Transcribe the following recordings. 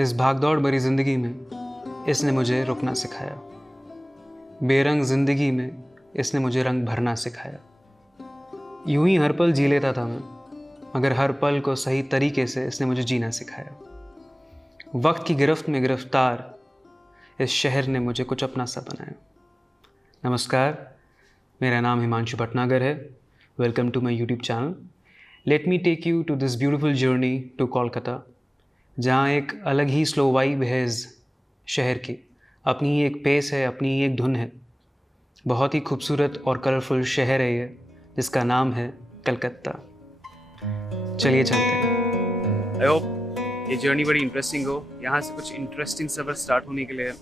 इस भागदौड़ भरी ज़िंदगी में इसने मुझे रुकना सिखाया। बेरंग ज़िंदगी में इसने मुझे रंग भरना सिखाया। यूं ही हर पल जी लेता था मैं, मगर हर पल को सही तरीके से इसने मुझे जीना सिखाया। वक्त की गिरफ्त में गिरफ्तार इस शहर ने मुझे कुछ अपना सा बनाया। नमस्कार, मेरा नाम हिमांशु भटनागर है। Welcome to my YouTube channel. Let me take you to this beautiful journey to Kolkata, जहाँ एक अलग ही स्लो वाइब है इस शहर की। अपनी ही एक पेस है, अपनी ही एक धुन है। बहुत ही खूबसूरत और कलरफुल शहर है ये, जिसका नाम है कलकत्ता। चलिए चलते हैं। आई होप ये जर्नी बड़ी इंटरेस्टिंग हो। यहाँ से कुछ इंटरेस्टिंग सफर स्टार्ट होने के लिए,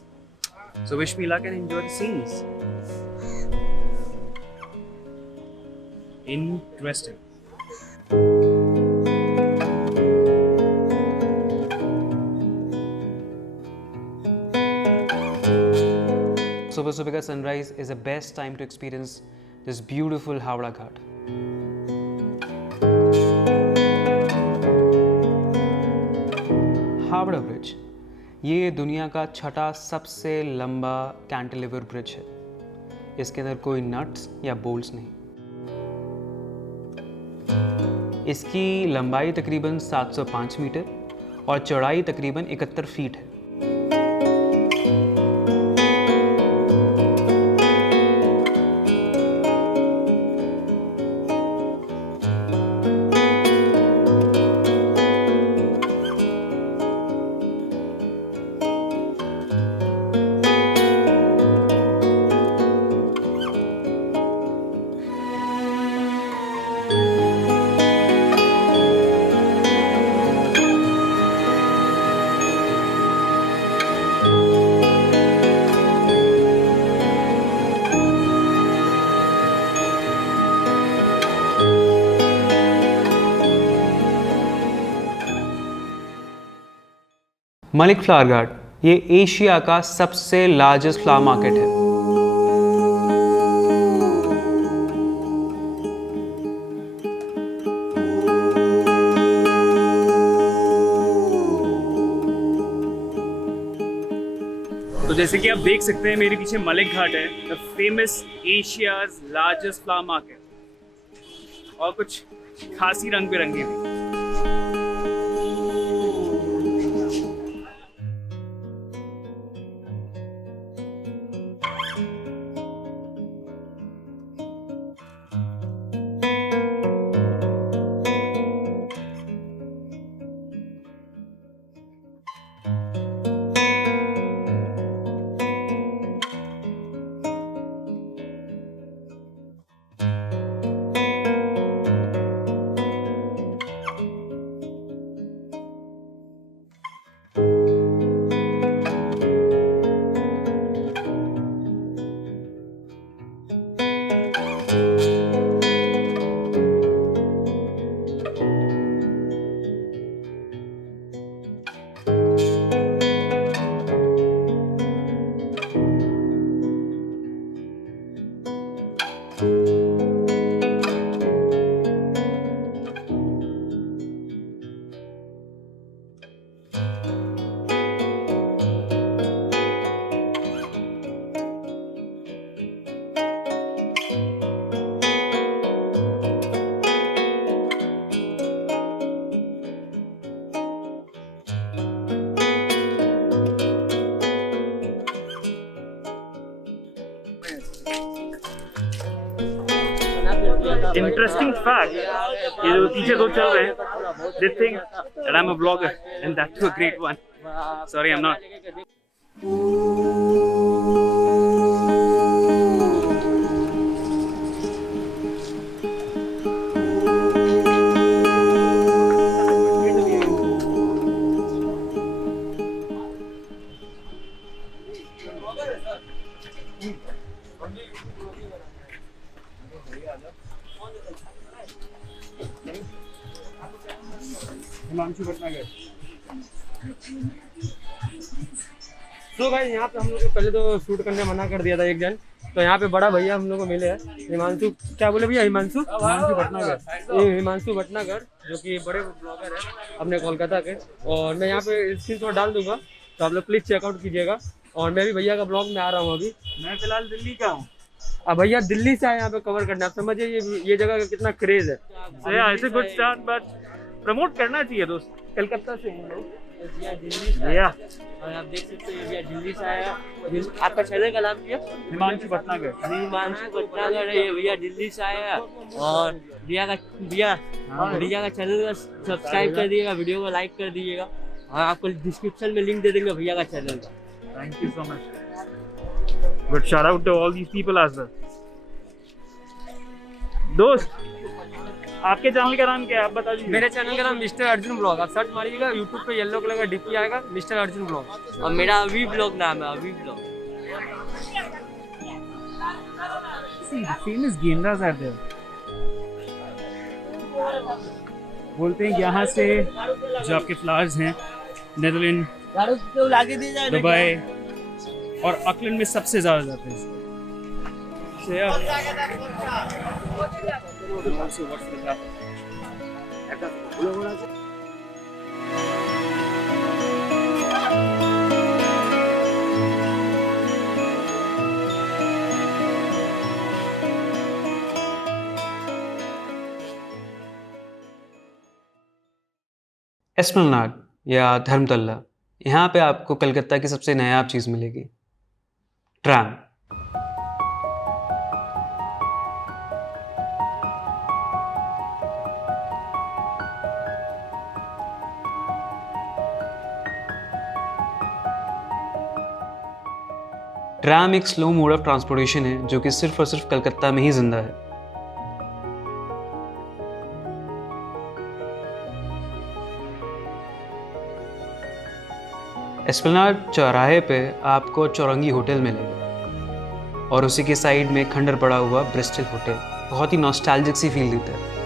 so wish me luck and enjoy the scenes. Interesting. सुबह सुबह का sunrise is the best time to experience this beautiful Howrah Ghat. Howrah bridge ये दुनिया का छठा सबसे लंबा कैंटिलीवर ब्रिज है। इसके अंदर कोई नट्स या बोल्ट्स नहीं। इसकी लंबाई तकरीबन 705 मीटर और चौड़ाई तकरीबन 71 फीट है। मलिक फ्लावर घाट ये एशिया का सबसे लार्जेस्ट फ्लावर मार्केट है। तो जैसे कि आप देख सकते हैं मेरे पीछे मलिक घाट है, the famous Asia's largest flower market, और कुछ खासी रंग बिरंगे भी। Interesting fact, ये जो पीछे दो चल रहे हैं, they think that I'm a vlogger and that too a great one. Sorry, I'm not. Himanshu Bhatnagar. तो भाई यहाँ पे हम लोग को पहले तो शूट करने मना कर दिया था एक जन, तो यहाँ पे बड़ा भैया हम लोग को मिले हैं, हिमांशु, क्या बोले भैया, हिमांशु भटनागर, ये हिमांशु भटनागर जो कि बड़े ब्लॉगर हैं अपने कोलकाता के। और मैं यहाँ पे स्क्रीन डाल दूंगा, तो आप लोग प्लीज चेकआउट कीजिएगा। और मैं भी भैया का ब्लॉग में आ रहा हूँ अभी। मैं फिलहाल दिल्ली का हूँ। अब भैया दिल्ली से आए यहाँ पे कवर करना, आप समझिए ये जगह का कितना क्रेज है। So yeah, it's a good start, but promote करना चाहिए दोस्त। कलकत्ता से हम लोग, भैया दिल्ली से भैया और आप देख सकते हैं भैया दिल्ली से आया। आपका चैनल का नाम क्या? हिमांशु भटनागर। हिमांशु भटनागर है ये, भैया दिल्ली से आया। और भैया का चैनल का सब्सक्राइब कर दिएगा, वीडियो को लाइक कर दीजिएगा, और आपको डिस्क्रिप्शन में लिंक दे देंगे भैया का चैनल का। Thank you so much. Good shout out to all these people as well. दोस्त, आपके चैनल का नाम क्या है, आप बता दीजिए। मेरे चैनल का नाम मिस्टर अर्जुन ब्लॉग, आप सर्च मारिएगा यूट्यूब पे, येलो कलर का डीपी आएगा, मिस्टर अर्जुन ब्लॉग। और मेरा अभी ब्लॉग नाम है, अभी blog. See, famous गेंदाज are there. बोलते हैं यहाँ से जो आपके फ्लावर्स हैं नेदरलैंड, दुबई और ऑकलैंड में सबसे ज़्यादा जाते हैं। So yeah. Also, what's the gap? Esplanade या धर्मतल्ला, यहाँ पे आपको कलकत्ता की सबसे नायाब चीज़ मिलेगी, ट्राम। ट्राम एक स्लो मोड ऑफ ट्रांसपोर्टेशन है जो कि सिर्फ और सिर्फ कलकत्ता में ही जिंदा है। एस्प्लैनेड चौराहे पे आपको चौरंगी होटल मिलेगा और उसी के साइड में खंडर पड़ा हुआ ब्रिस्टल होटल, बहुत ही नॉस्टैल्जिक सी फील देता है।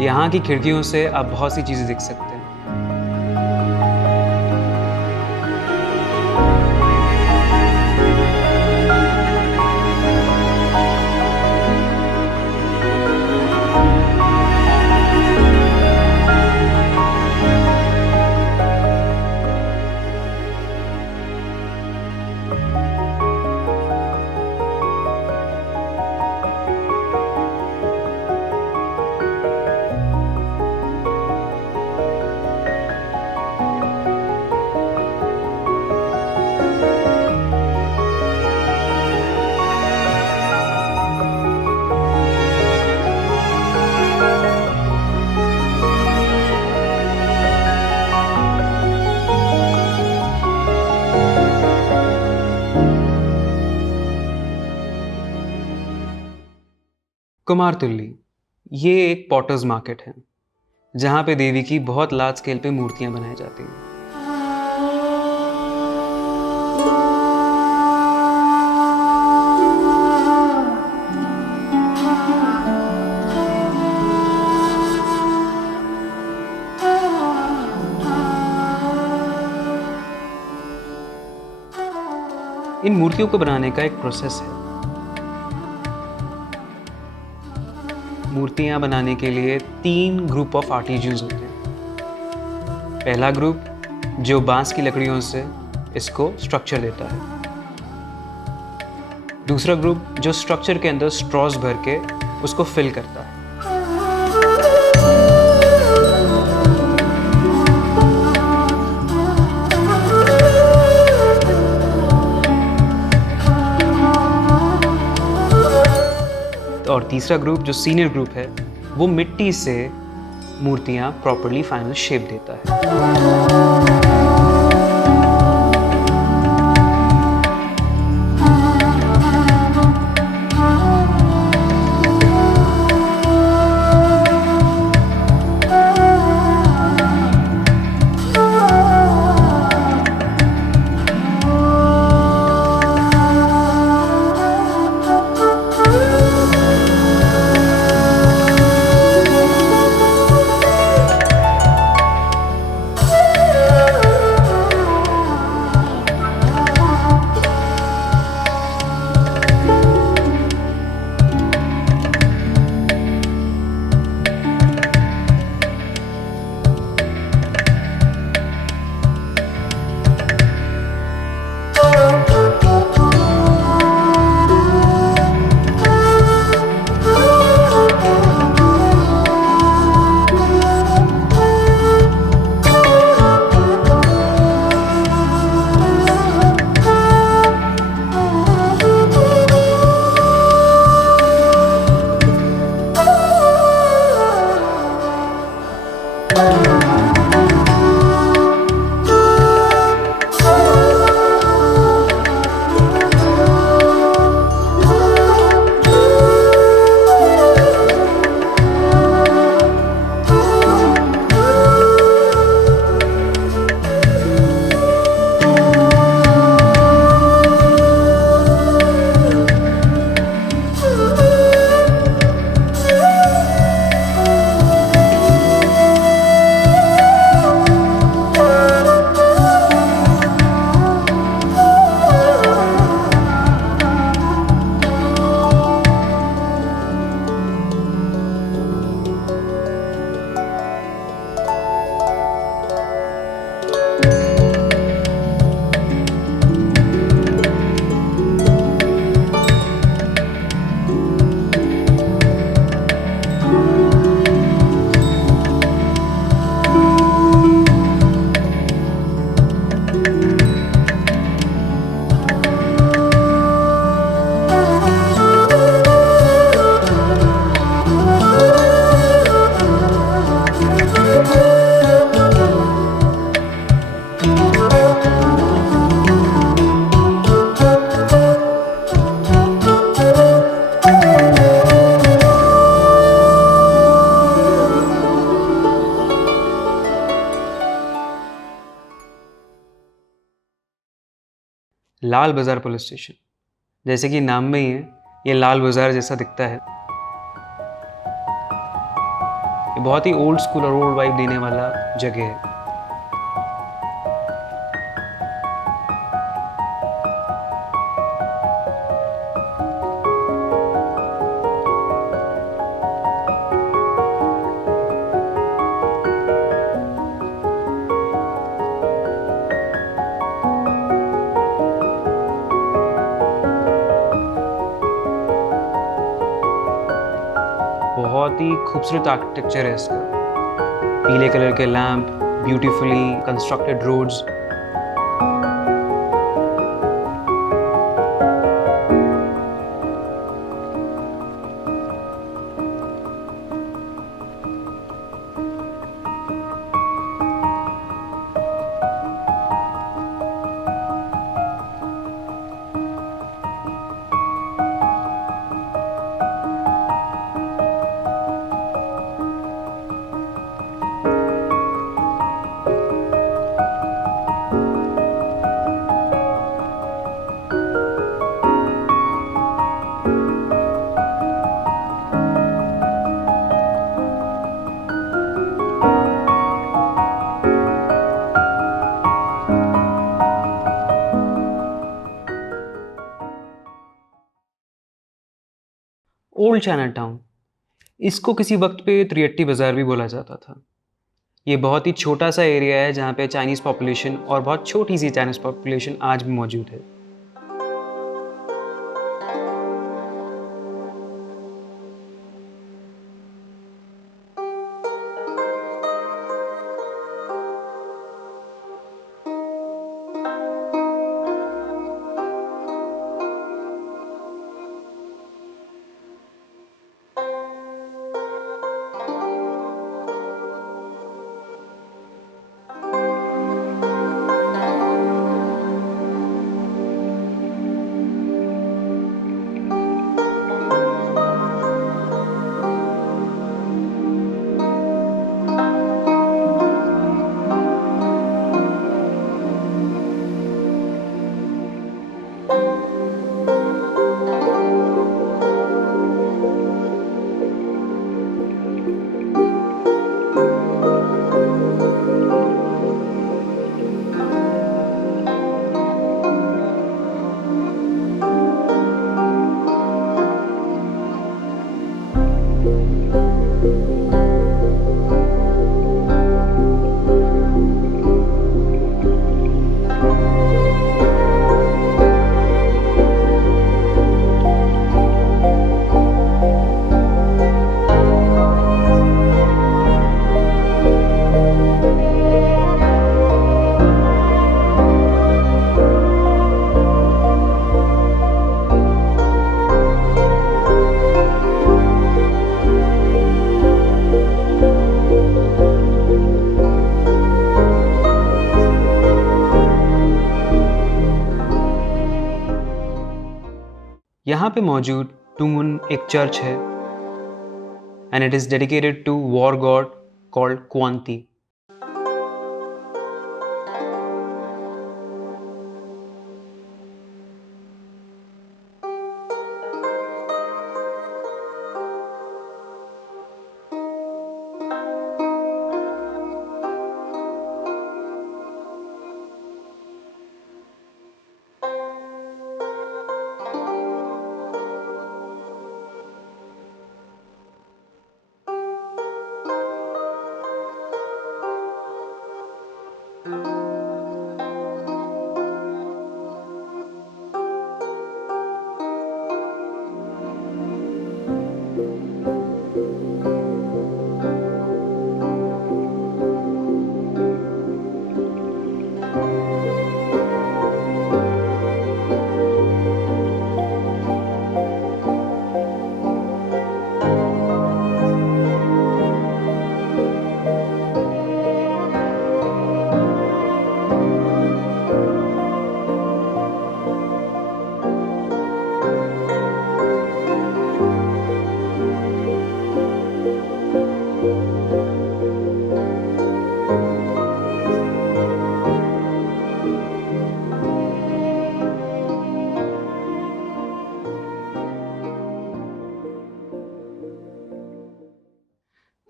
यहाँ की खिड़कियों से आप बहुत सी चीज़ें देख सकते हैं। कुमारतुल्ली, ये एक पॉटर्स मार्केट है जहाँ पे देवी की बहुत लार्ज स्केल पे मूर्तियाँ बनाई जाती हैं। इन मूर्तियों को बनाने का एक प्रोसेस है। मूर्तियां बनाने के लिए 3 ग्रुप ऑफ आर्टिजन्स होते हैं। पहला ग्रुप जो बांस की लकड़ियों से इसको स्ट्रक्चर देता है। दूसरा ग्रुप जो स्ट्रक्चर के अंदर स्ट्रॉस भर के उसको फिल करता है। और तीसरा ग्रुप जो सीनियर ग्रुप है वो मिट्टी से मूर्तियाँ प्रॉपरली फाइनल शेप देता है। लाल बाज़ार पुलिस स्टेशन, जैसे कि नाम में ही है, ये लाल बाज़ार जैसा दिखता है। ये बहुत ही ओल्ड स्कूल और ओल्ड वाइब देने वाला जगह है। बहुत ही खूबसूरत आर्किटेक्चर है इसका। पीले कलर के lamp, beautifully constructed roads. Old Chinatown, इसको किसी वक्त पे त्रियट्टी बाज़ार भी बोला जाता था। ये बहुत ही छोटा सा एरिया है जहाँ पे चाइनीज़ पॉपुलेशन और बहुत छोटी सी चाइनीज़ पॉपुलेशन आज भी मौजूद है। यहाँ पे मौजूद टूमुन एक चर्च है and it is dedicated to war god called क्वांती।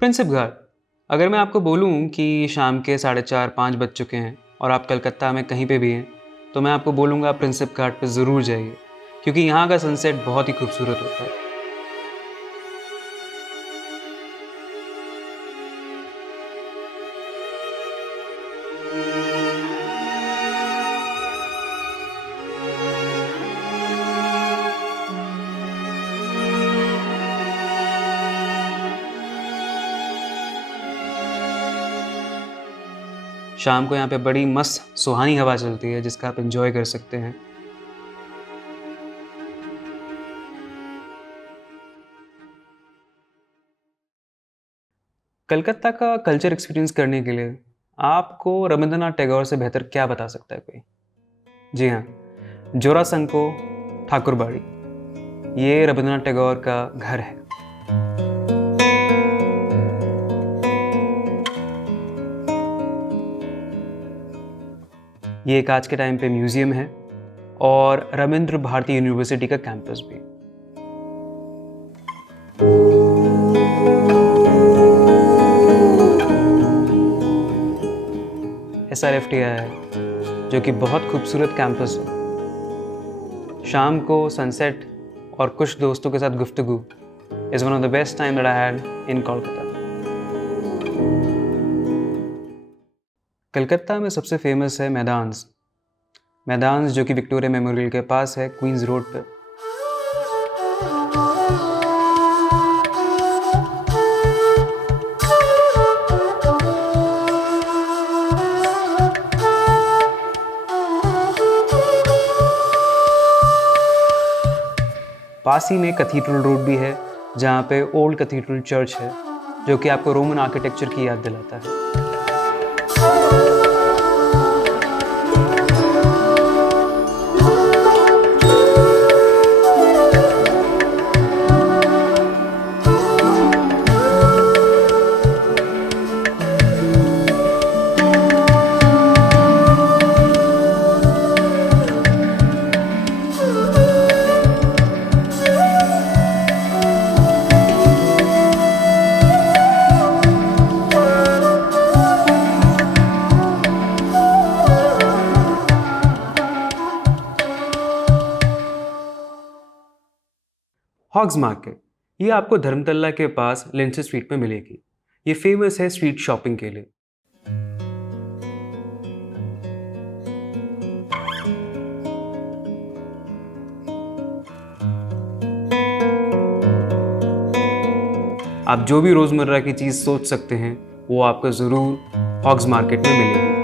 प्रिंसिप घाट, अगर मैं आपको बोलूं कि शाम के 4:30-5 बज चुके हैं और आप कलकत्ता में कहीं पे भी हैं, तो मैं आपको बोलूँगा प्रिंसिप घाट पे ज़रूर जाइए, क्योंकि यहाँ का सनसेट बहुत ही खूबसूरत होता है। शाम को यहाँ पे बड़ी मस्त सुहानी हवा चलती है जिसका आप एंजॉय कर सकते हैं। कलकत्ता का कल्चर एक्सपीरियंस करने के लिए आपको रविंद्रनाथ टैगोर से बेहतर क्या बता सकता है कोई? जी हाँ, जोरासंको ठाकुरबाड़ी, ये रविंद्रनाथ टैगोर का घर है। ये एक आज के टाइम पे म्यूजियम है और रविंद्र भारती यूनिवर्सिटी का कैंपस भी। SRFTI है जो कि बहुत खूबसूरत कैंपस है। शाम को सनसेट और कुछ दोस्तों के साथ गुफ्तगू is one of the best time that I had in Kolkata. Calcutta में सबसे फेमस है मैदान्स, जो कि विक्टोरिया मेमोरियल के पास है, क्वींस रोड पे। पास ही में कैथीड्रल रोड भी है जहाँ पे ओल्ड कैथीड्रल चर्च है जो कि आपको रोमन आर्किटेक्चर की याद दिलाता है। हॉग्स मार्केट, ये आपको धर्मतल्ला के पास लिंडसे स्ट्रीट में मिलेगी। ये फेमस है स्ट्रीट शॉपिंग के लिए। आप जो भी रोजमर्रा की चीज सोच सकते हैं वो आपको जरूर हॉग्स मार्केट में मिलेगी।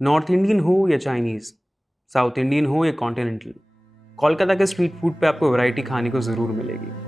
नॉर्थ इंडियन हो या चाइनीज़, साउथ इंडियन हो या कॉन्टिनेंटल, कोलकाता के स्ट्रीट फूड पे आपको वैरायटी खाने को ज़रूर मिलेगी।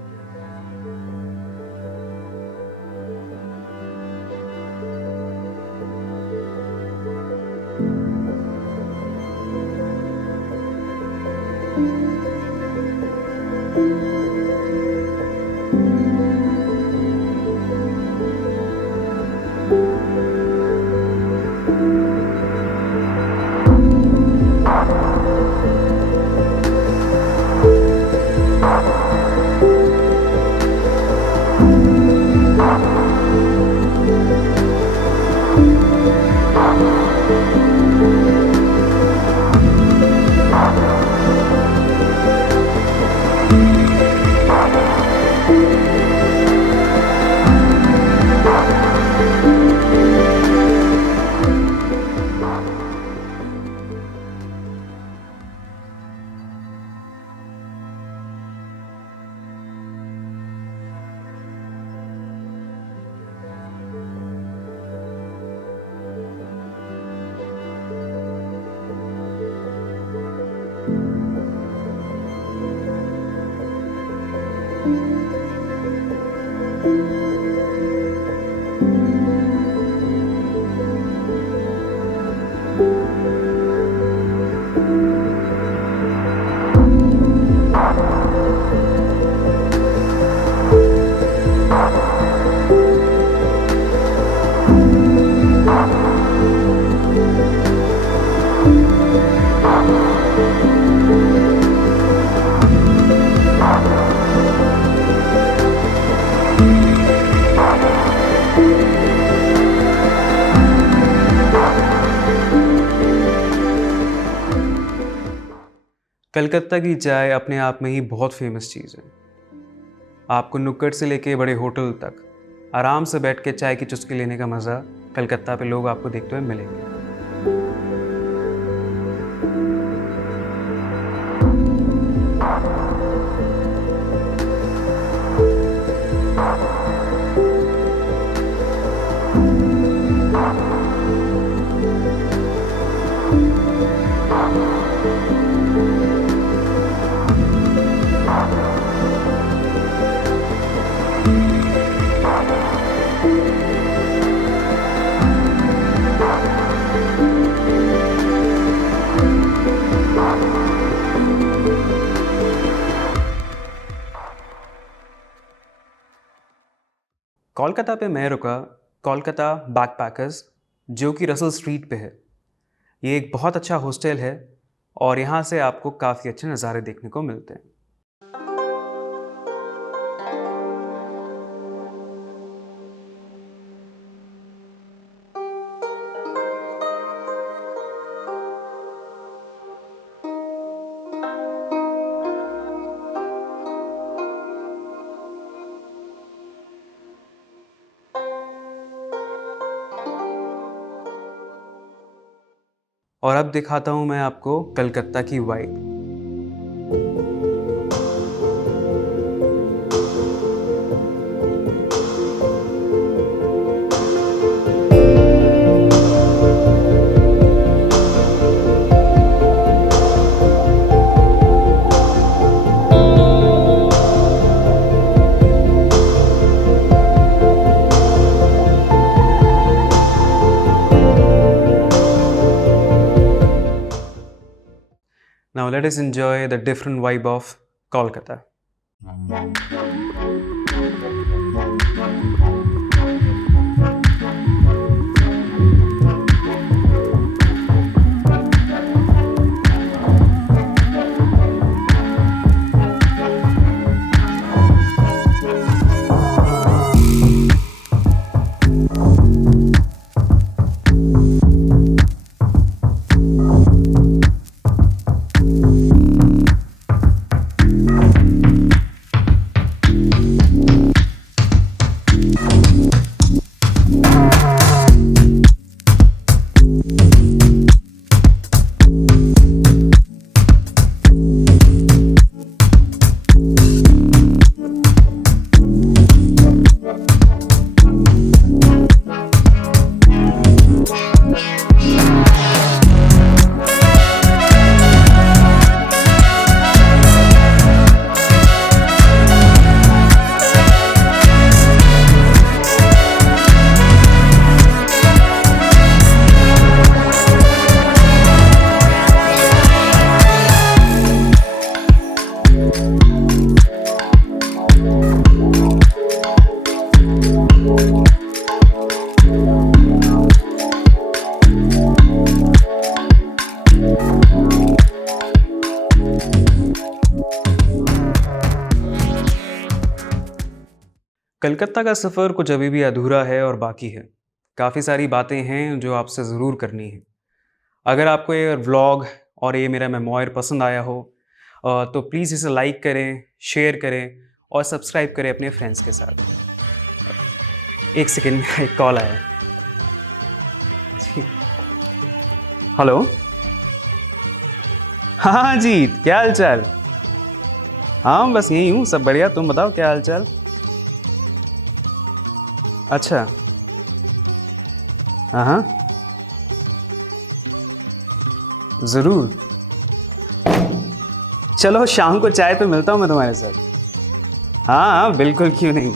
कलकत्ता की चाय अपने आप में ही बहुत फेमस चीज़ है। आपको नुक्कड़ से लेके बड़े होटल तक आराम से बैठ के चाय की चुस्की लेने का मज़ा कलकत्ता पे लोग आपको देखते हुए मिलेंगे। कोलकाता पे मैं रुका कोलकाता बैकपैकर्स, जो कि रसल स्ट्रीट पे है। ये एक बहुत अच्छा हॉस्टल है और यहाँ से आपको काफ़ी अच्छे नज़ारे देखने को मिलते हैं। और अब दिखाता हूँ मैं आपको कलकत्ता की vibe. Now let us enjoy the different vibe of Kolkata. Calcutta का सफ़र कुछ अभी भी अधूरा है और बाकी है। काफ़ी सारी बातें हैं जो आपसे ज़रूर करनी है। अगर आपको ये व्लॉग और ये मेरा मेमोयर पसंद आया हो तो प्लीज़ इसे लाइक करें, शेयर करें और सब्सक्राइब करें अपने फ्रेंड्स के साथ। एक सेकेंड में एक कॉल आया है। जी, हेलो। हाँ जी, क्या हाल चाल? हाँ बस यही हूँ, सब बढ़िया। तुम बताओ क्या हाल चाल? अच्छा। हाँ हाँ, ज़रूर। चलो शाम को चाय पे मिलता हूँ मैं तुम्हारे साथ। हाँ हाँ बिल्कुल, क्यों नहीं।